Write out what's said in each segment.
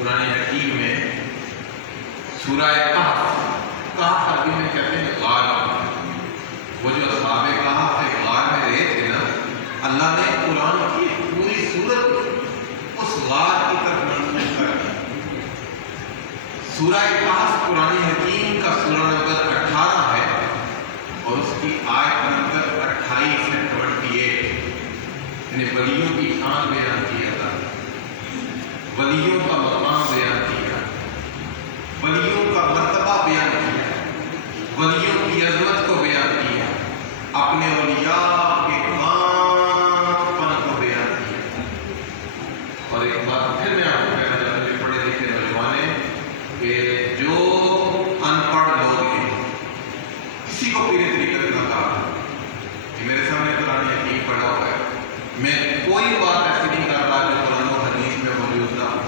قرآن حکیم میں سورہ کہف عربی میں کہتے ہیں غار، وہ جو اصحاب کہف کے غار میں رہے تھے نا، اللہ نے قرآن کی پوری سورت اس غار کی طرف منسوخ کر دی۔ سورہ کہف قرآن حکیم کا سورہ نمبر 18 ہے اور اس کی آیت نمبر 28 ہے 28، یعنی ولیوں کی شان بیان کی اللہ نے، ولیوں کا مقام بیان کیا، ولیوں کا مرتبہ بیان کیا، ولیوں کی عظمت کو بیان کیا، اپنے اولیاء کے کام پن کو بیان کیا۔ اور ایک بات پھر میں آپ کو کہنا چاہتا ہوں، پڑھے لکھے نوجوان ہیں کہ جو ان پڑھ لوگ ہیں، کسی کو پوری طریقے نہ کہا کہ میرے سامنے قرآن حکیم پڑھا ہوا ہے، میں کوئی بات ایسی نہیں کر رہا جو قرآن و حدیث میں موجود نہ ہو،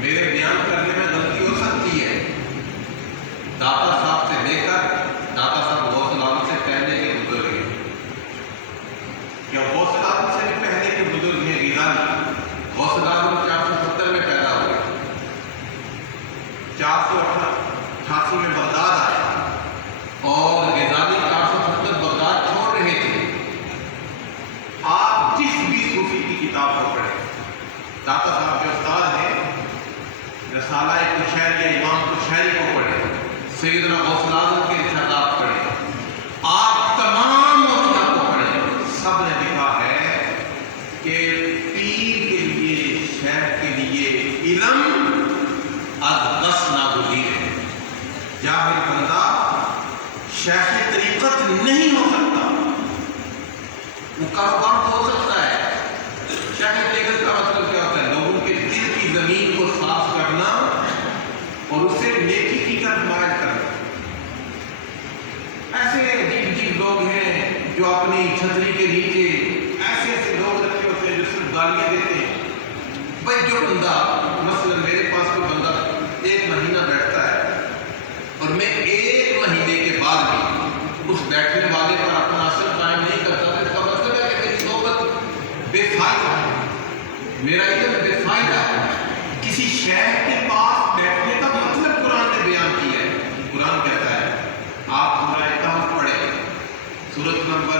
میرے بیان کرنے میں غلطی ہو سکتی ہے۔ داتا صاحب سے لے کر داتا صاحب غوث العالم سے پہلے کے بزرگ ہیں، یا غوث العالم سے بھی پہلے کے بزرگ ہیں غزالی۔ غوث العالم 470 میں پیدا ہوئے، 488 میں بغداد آیا، اور غزالی 470 بغداد چھوڑ رہے تھے۔ آپ جس بھی صوفی کی کتاب کو پڑھیں، داتا صاحب کے استاد ہیں، رسالہ کشیری یا امام کشیری کو پڑھیں، سیدنا غوث العالم کے ارشادات پڑھیں، آپ تمام اولیاء کو پڑھیں، سب نے لکھا ہے کہ پیر کے لیے، شیخ کے لیے علم از دس ناگزیر ہے۔ جاہل بندہ شیخ طریقت نہیں ہو سکتا، وہ کاروبار تو ہو سکتا ہے۔ شیخ طریقت کا مطلب کیا ہوتا ہے؟ لوگوں کے دل کی زمین کو صاف کرنا اور اسے نیکی کی طرف مائل کرنا۔ ایسے عجیب عجیب لوگ ہیں جو اپنی چھتری کے نیچے ایسے ایسے لوگ رکھے ہوتے ہیں جو صرف گالیاں دیتے ہیں۔ بھائی جو بندہ مثلا میرے پاس کوئی بندہ 1 مہینہ بیٹھتا ہے اور میں 1 مہینے کے بعد بھی اس بیٹھنے والے پر اپنا اثر قائم نہیں کرتا، تو اس کا مطلب ہے کہ میری صحبت بے فائدہ ہے، میرا علم بے فائدہ ہے۔ کسی شیخ کے پاس بیٹھنے کا مطلب قرآن نے بیان کیا ہے۔ قرآن کہتا ہے آپ سورہ کہف پڑھیں، سورت نمبر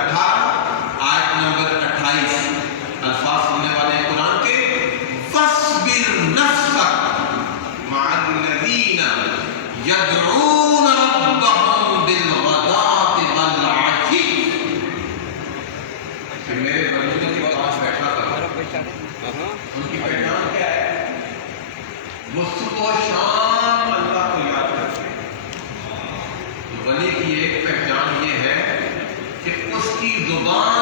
18 آیت نمبر 28، الفاظ سننے والے ہیں قرآن کے، فَاصْبِرْ نَفْسَكَ مَعَ الَّذِينَ يَدْعُونَ رَبَّهُمْ بِالْغَدَاةِ وَالْعَشِيِّ۔ کہ میرے بندوں کے پاس بیٹھا تھا، ان کی پہچان کیا ہے؟ وہ صبح و شام اللہ کو یاد کرتے ہیں۔ ولی کی ایک پہچان یہ ہے کہ اس کی زبان